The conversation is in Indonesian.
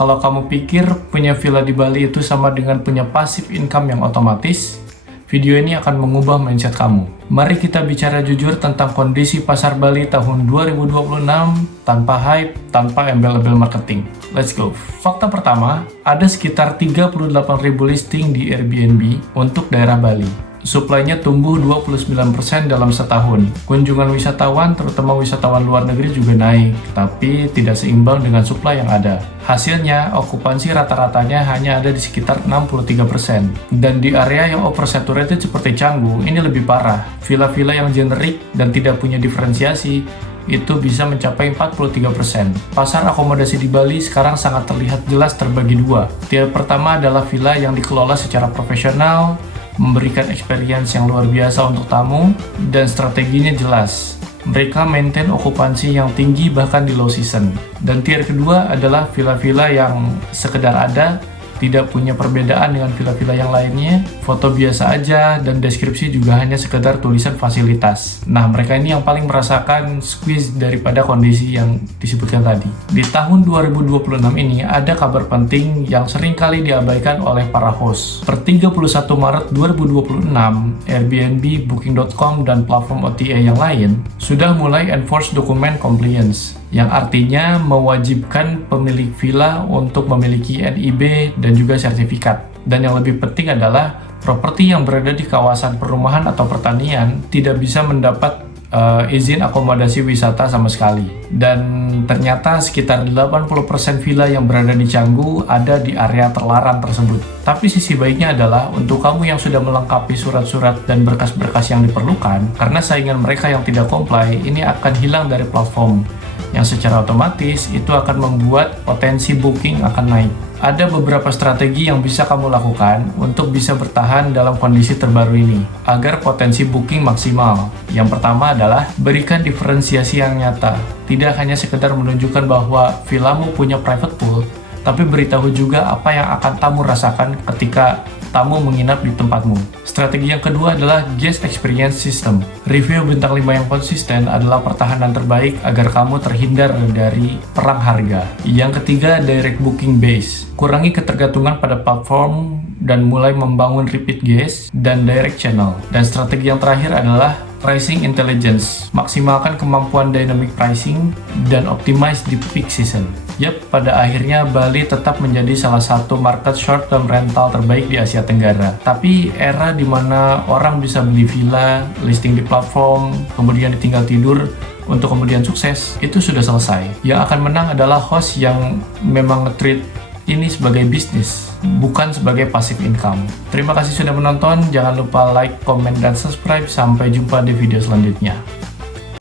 Kalau kamu pikir punya villa di Bali itu sama dengan punya passive income yang otomatis, video ini akan mengubah mindset kamu. Mari kita bicara jujur tentang kondisi pasar Bali tahun 2026 tanpa hype, tanpa embel-embel marketing. Let's go. Fakta pertama, ada sekitar 38.000 listing di Airbnb untuk daerah Bali. Supply-nya tumbuh 29% dalam setahun. Kunjungan wisatawan, terutama wisatawan luar negeri juga naik, tapi tidak seimbang dengan supply yang ada. Hasilnya, okupansi rata-ratanya hanya ada di sekitar 63%. Dan di area yang oversaturated seperti Canggu, ini lebih parah. Villa-villa yang generik dan tidak punya diferensiasi itu bisa mencapai 43%. Pasar akomodasi di Bali sekarang sangat terlihat jelas terbagi dua. Tipe pertama adalah villa yang dikelola secara profesional, memberikan experience yang luar biasa untuk tamu, dan strateginya jelas. Mereka maintain okupansi yang tinggi bahkan di low season. Dan tier kedua adalah villa-villa yang sekedar ada, tidak punya perbedaan dengan villa-villa yang lainnya, foto biasa aja, dan deskripsi juga hanya sekedar tulisan fasilitas. Nah, mereka ini yang paling merasakan squeeze daripada kondisi yang disebutkan tadi. Di tahun 2026 ini ada kabar penting yang sering kali diabaikan oleh para host. Per 31 Maret 2026, Airbnb, Booking.com, dan platform OTA yang lain sudah mulai enforce dokumen compliance, yang artinya mewajibkan pemilik villa untuk memiliki NIB dan juga sertifikat. Dan yang lebih penting adalah properti yang berada di kawasan perumahan atau pertanian tidak bisa mendapat izin akomodasi wisata sama sekali. Dan ternyata sekitar 80% villa yang berada di Canggu ada di area terlarang tersebut. Tapi sisi baiknya adalah untuk kamu yang sudah melengkapi surat-surat dan berkas-berkas yang diperlukan, karena saingan mereka yang tidak comply ini akan hilang dari platform, yang secara otomatis itu akan membuat potensi booking akan naik. Ada beberapa strategi yang bisa kamu lakukan untuk bisa bertahan dalam kondisi terbaru ini, agar potensi booking maksimal. Yang pertama adalah berikan diferensiasi yang nyata. Tidak hanya sekedar menunjukkan bahwa villamu punya private pool, tapi beritahu juga apa yang akan tamu rasakan ketika tamu menginap di tempatmu. Strategi yang kedua adalah guest experience system. Review bintang 5 yang konsisten adalah pertahanan terbaik agar kamu terhindar dari perang harga. Yang ketiga, direct booking base. Kurangi ketergantungan pada platform dan mulai membangun repeat guest dan direct channel. Dan strategi yang terakhir adalah pricing intelligence. Maksimalkan kemampuan dynamic pricing dan optimize di peak season. Pada akhirnya Bali tetap menjadi salah satu market short term rental terbaik di Asia Tenggara. Tapi era di mana orang bisa beli villa, listing di platform, kemudian ditinggal tidur untuk kemudian sukses, itu sudah selesai. Yang akan menang adalah host yang memang nge-treat ini sebagai bisnis, bukan sebagai passive income. Terima kasih sudah menonton, jangan lupa like, comment, dan subscribe. Sampai jumpa di video selanjutnya.